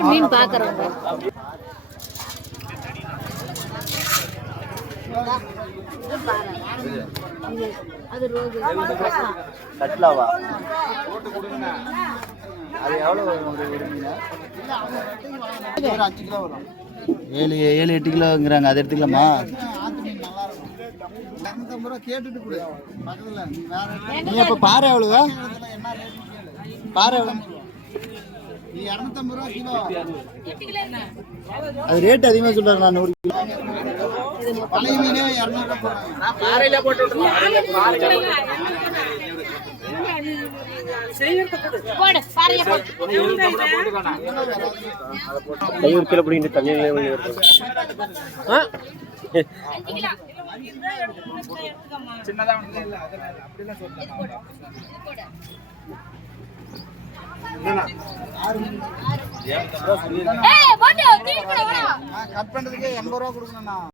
யார் மீன் பாக்குறவங்க அது கட்லாவா அது எவ்வளவு ஒரு 5 கிலோ வரும் 7-8 கிலோங்கிறாங்க அது எடுத்துக்கலாமா நீ அப்ப பாறை எவ்வளவு பாறை எவ்வளவு நீ 250 ரூபா கிலோ அது ரேட் அதிகமா சொல்றாங்க நான் 100 கிலோ பழைய மீனே 200 ரூபா நான் பாறையில போட்டு விட்டுறேன் ஒரு கிலோ பிடிங்க தண்ணியிலே கட் பண்றதுக்கு 80 ரூபா கொடுக்கணும்.